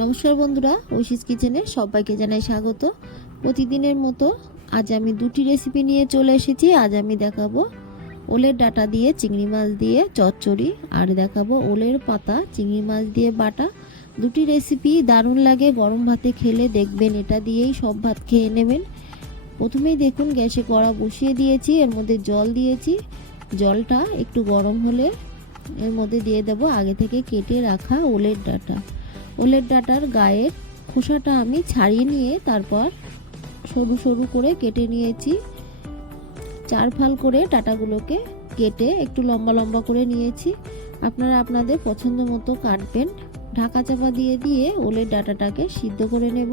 নমস্কার বন্ধুরা, ঐশিস কিচেনে সবাইকে জানাই স্বাগত। প্রতিদিনের মতো আজ আমি দুটি রেসিপি নিয়ে চলে এসেছি। আজ আমি দেখাবো ওলের ডাটা দিয়ে চিংড়ি মাছ দিয়ে চচ্চড়ি, আর দেখাবো ওলের পাতা, চিংড়ি মাছ দিয়ে বাটা। দুটি রেসিপি দারুণ লাগে, গরম ভাতে খেলে দেখবেন, এটা দিয়েই সব ভাত খেয়ে নেবেন। প্রথমেই দেখুন, গ্যাসে কড়া বসিয়ে দিয়েছি, এর মধ্যে জল দিয়েছি। জলটা একটু গরম হলে এর মধ্যে দিয়ে দেব আগে থেকে কেটে রাখা ওলের ডাটা। ওলের ডাটার গায়ের খোসাটা আমি ছাড়িয়ে নিয়ে তারপর সরু সরু করে কেটে নিয়েছি। চার ফাল করে ডাটাগুলোকে কেটে একটু লম্বা লম্বা করে নিয়েছি। আপনারা আপনাদের পছন্দ মতো কাটবেন। ঢাকা চাপা দিয়ে দিয়ে ওলের ডাটাটাকে সিদ্ধ করে নেব।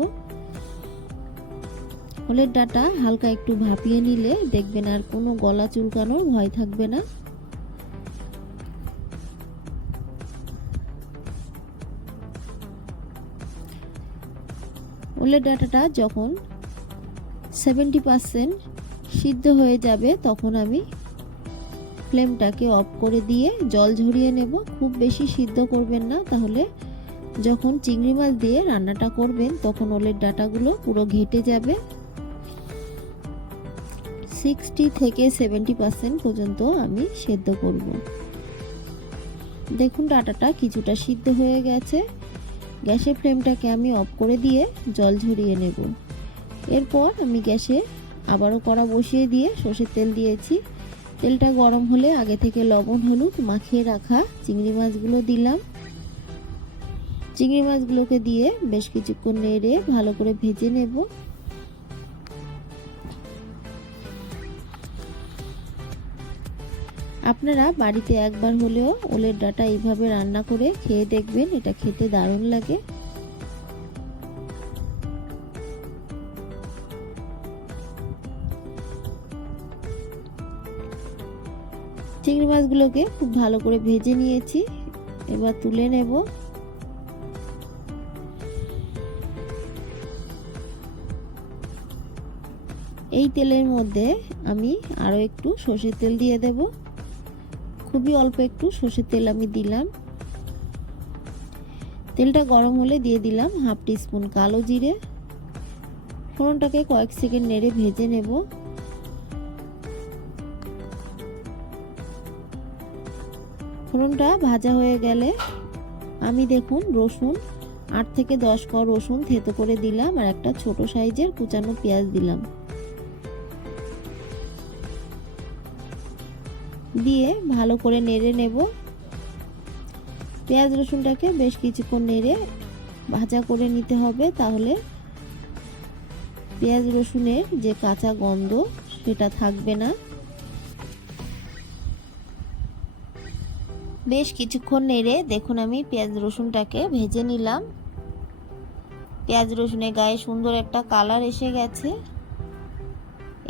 ওলের ডাটা হালকা একটু ভাপিয়ে নিলে দেখবেন আর কোনো গলা চুলকানোর ভয় থাকবে না। ওলের ডাটাটা যখন সেভেন্টি পারসেন্ট সিদ্ধ হয়ে যাবে, তখন আমি ফ্লেমটাকে অফ করে দিয়ে জল ঝরিয়ে নেব। খুব বেশি সিদ্ধ করবেন না, তাহলে যখন চিংড়ি মাছ দিয়ে রান্নাটা করবেন, তখন ওলের ডাটাগুলো পুরো ঘেটে যাবে। সিক্সটি থেকে সেভেন্টি পার্সেন্ট পর্যন্ত আমি সেদ্ধ করব। দেখুন, ডাটাটা কিছুটা সিদ্ধ হয়ে গেছে। গ্যাসের ফ্লেমটাকে আমি অফ করে দিয়ে জল ঝরিয়ে নেব। এরপর আমি গ্যাসে আবারও কড়া বসিয়ে দিয়ে সর্ষের তেল দিয়েছি। তেলটা গরম হলে আগে থেকে লবণ, হলুদ মাখিয়ে রাখা চিংড়ি মাছগুলো দিলাম। চিংড়ি মাছগুলোকে দিয়ে বেশ কিছুক্ষণ নেড়ে ভালো করে ভেজে নেব। আপনারা বাড়িতে একবার হলেও ওলের ডাটা এইভাবে রান্না করে খেয়ে দেখবেন, এটা খেতে দারুণ লাগে। চিংড়ি মাছগুলোকে খুব ভালো করে ভেজে নিয়েছি, এবার তুলে নেব। এই তেলের মধ্যে আমি আরও একটু সর্ষের তেল দিয়ে দেব। খুবই অল্প একটু সর্ষের তেল আমি দিলাম। তেলটা গরম হলে দিয়ে দিলাম হাফ টিস্পুন কালো জিরে। ফোড়নটাকে কয়েক সেকেন্ড নেড়ে ভেজে নেব। ফোড়নটা ভাজা হয়ে গেলে আমি দেখুন রসুন, আট থেকে দশ ক রসুন থেতো করে দিলাম আর একটা ছোট সাইজের কুচানো পেঁয়াজ দিলাম। দিয়ে ভালো করে নেড়ে নেব। পেঁয়াজ রসুনটাকে বেশ কিছুক্ষণ নেড়ে ভাজা করে নিতে হবে, তাহলে পেঁয়াজ রসুনের যে কাঁচা গন্ধ সেটা থাকবে না। বেশ কিছুক্ষণ নেড়ে দেখুন আমি পেঁয়াজ রসুনটাকে ভেজে নিলাম। পেঁয়াজ রসুনের গায়ে সুন্দর একটা কালার এসে গেছে।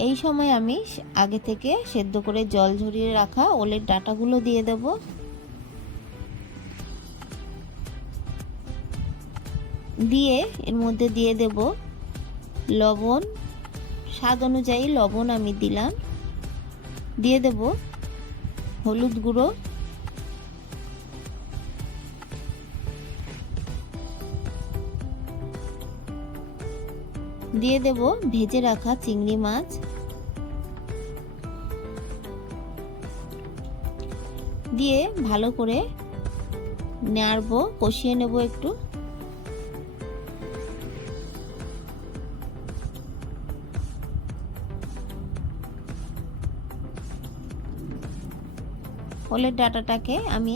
এই সময় আমি আগে থেকে সেদ্ধ করে জল ঝরিয়ে রাখা ওলের ডাটাগুলো দিয়ে দেব। দিয়ে এর মধ্যে দিয়ে দেব লবণ। স্বাদ অনুযায়ী লবণ আমি দিলাম। দিয়ে দেব হলুদ গুঁড়ো। দিয়ে দেব ভেজে রাখা চিংড়ি মাছ। দিয়ে ভালো করে নাড়বো, কষিয়ে নেব একটু। ফলের ডাটাটাকে আমি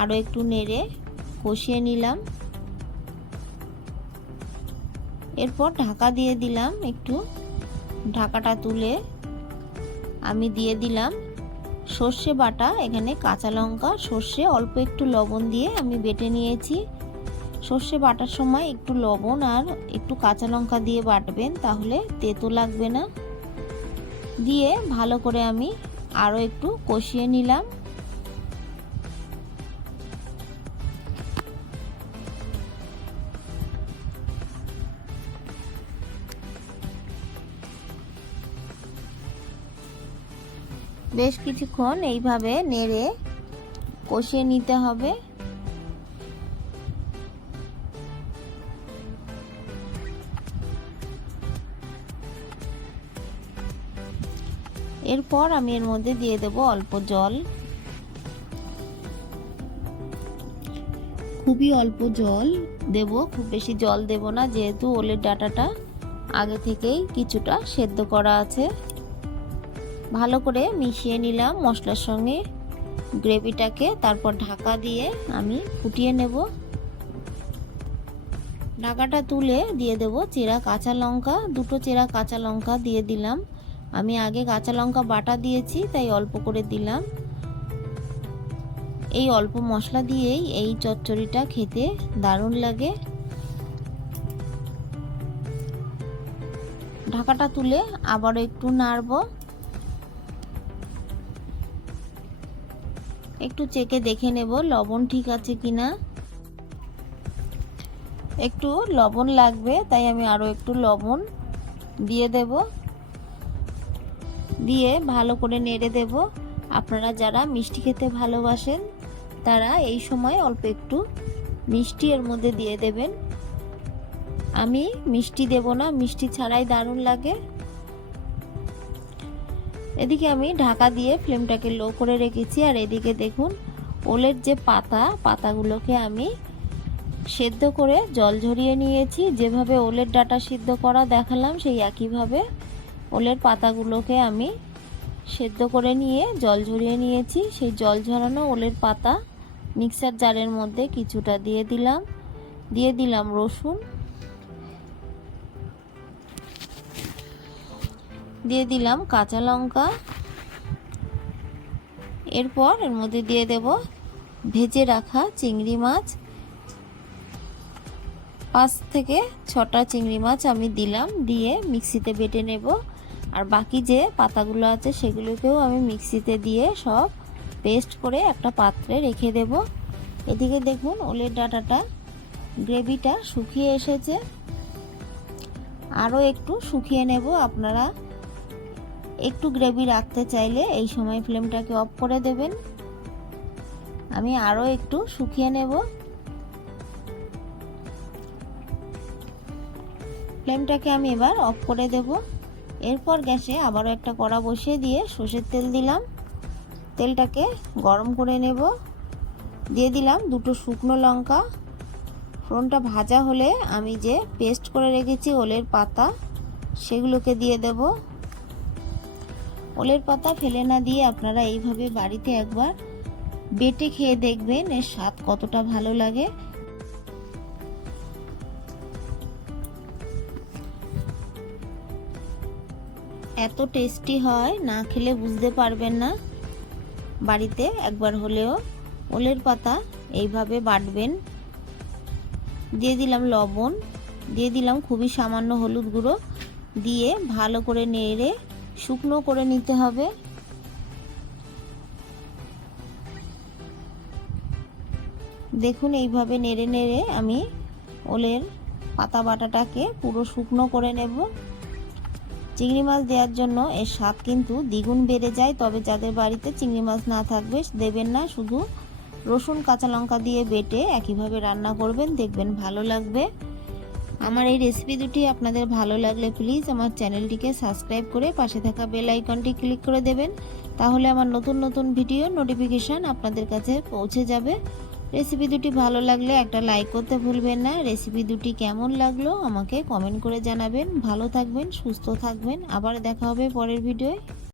আরও একটু নেড়ে কষিয়ে নিলাম। এরপর ঢাকা দিয়ে দিলাম একটু। ঢাকাটা তুলে আমি দিয়ে দিলাম। সর্ষে বাটা, এখানে কাঁচা লঙ্কা, সর্ষে, অল্প একটু লবণ দিয়ে আমি বেটে নিয়েছি। সর্ষে বাটার সময় একটু লবণ আর একটু কাঁচা লঙ্কা দিয়ে বাটবেন, তাহলে তেতো লাগবে না। দিয়ে ভালো করে আমি আরও একটু কষিয়ে নিলাম। বেশ কিছুক্ষণ এইভাবে নেড়ে কষিয়ে নিতে হবে। এরপর আমি এর মধ্যে দিয়ে দেব অল্প জল। খুবই অল্প জল দেব, খুব বেশি জল দেব না, যেহেতু ওলের ডাটাটা আগে থেকেই কিছুটা সেদ্ধ করা আছে। ভালো করে মিশিয়ে নিলাম মশলার সঙ্গে। গ্রেভিটাকে তারপর ঢাকা দিয়ে আমি ফুটিয়ে নেব। ঢাকাটা তুলে দিয়ে দেব চেরা কাঁচা লঙ্কা। দুটো চেরা কাঁচা লঙ্কা দিয়ে দিলাম। আমি আগে কাঁচা লঙ্কা বাটা দিয়েছি, তাই অল্প করে দিলাম। এই অল্প মশলা দিয়েই এই চচ্চড়িটা খেতে দারুণ লাগে। ঢাকাটা তুলে আবারও একটু নাড়ব। একটু চেকে দেখে নেব, লবণ ঠিক আছে কিনা। একটু লবণ লাগবে, তাই আমি আরও একটু লবণ দিয়ে দেব। দিয়ে ভালো করে নেড়ে দেব। আপনারা যারা মিষ্টি খেতে ভালোবাসেন, তারা এই সময় অল্প একটু মিষ্টি এর মধ্যে দিয়ে দেবেন। আমি মিষ্টি দেব না, মিষ্টি ছাড়াই দারুণ লাগে। এদিকে আমি ঢাকা দিয়ে ফ্লেমটাকে লো করে রেখেছি, আর এদিকে দেখুন, ওলের যে পাতা, পাতাগুলোকে আমি সেদ্ধ করে জল ঝরিয়ে নিয়েছি। যেভাবে ওলের ডাটা সিদ্ধ করা দেখালাম, সেই একইভাবে ওলের পাতাগুলোকে আমি সেদ্ধ করে নিয়ে জল ঝরিয়ে নিয়েছি। সেই জল ঝরানো ওলের পাতা মিক্সার জারের মধ্যে কিছুটা দিয়ে দিলাম। দিয়ে দিলাম রসুন দিয়ে দিলাম কাঁচা লঙ্কা। এরপর এর মধ্যে দিয়ে দেব ভেজে রাখা চিংড়ি মাছ। পাঁচ থেকে ছটা চিংড়ি মাছ আমি দিলাম, দিয়ে মিক্সিতে বেটে নেব। আর বাকি যে পাতাগুলো আছে সেগুলোকেও আমি মিক্সিতে দিয়ে সব পেস্ট করে একটা পাত্রে রেখে দেব। এদিকে দেখুন ওলের ডাটাটা, গ্রেভিটা শুকিয়ে এসেছে। আরও একটু শুকিয়ে নেব, আপনারা একটু গ্রেভি রাখতে চাইলে এই সময় ফ্লেমটাকে অফ করে দেবেন। আমি আরও একটু শুকিয়ে নেব। ফ্লেমটাকে আমি এবার অফ করে দেব। এরপর গ্যাসে আবারও একটা কড়া বসিয়ে দিয়ে সর্ষের তেল দিলাম। তেলটাকে গরম করে নেব। দিয়ে দিলাম দুটো শুকনো লঙ্কা। ফোড়নটা ভাজা হলে আমি যে পেস্ট করে রেখেছি ওলের পাতা, সেগুলোকে দিয়ে দেব। ওলের পাতা ফেলে না দিয়ে আপনারা এইভাবে বাড়িতে একবার বেটে খেয়ে দেখবেন, এর স্বাদ কতটা ভালো লাগে। এত টেস্টি হয়, না খেলে বুঝতে পারবেন না। বাড়িতে একবার হলেও ওলের পাতা এইভাবে বাটবেন। দিয়ে দিলাম লবণ, দিয়ে দিলাম খুবই সামান্য হলুদ গুঁড়ো, দিয়ে ভালো করে নেড়ে শুকনো করে নিতে হবে। দেখুন, এইভাবে নেড়ে নেড়ে আমি ওলের পাতা বাটাটাকে পুরো শুকনো করে নেব। চিংড়ি মাছ দেওয়ার জন্য এর স্বাদ কিন্তু দ্বিগুণ বেড়ে যায়, তবে যাদের বাড়িতে চিংড়ি মাছ না থাকবে, দেবেন না। শুধু রসুন, কাঁচা লঙ্কা দিয়ে বেটে একইভাবে রান্না করবেন, দেখবেন ভালো লাগবে। আমার এই রেসিপি দুটি আপনাদের ভালো লাগলে প্লিজ আমার চ্যানেলটিকে সাবস্ক্রাইব করে পাশে থাকা বেল আইকনটি ক্লিক করে দেবেন। তাহলে আমার নতুন নতুন ভিডিও নোটিফিকেশান আপনাদের কাছে পৌঁছে যাবে। রেসিপি দুটি ভালো লাগলে একটা লাইক করতে ভুলবেন না। রেসিপি দুটি কেমন লাগল আমাকে কমেন্ট করে জানাবেন। ভালো থাকবেন, সুস্থ থাকবেন। আবার দেখা হবে পরের ভিডিওয়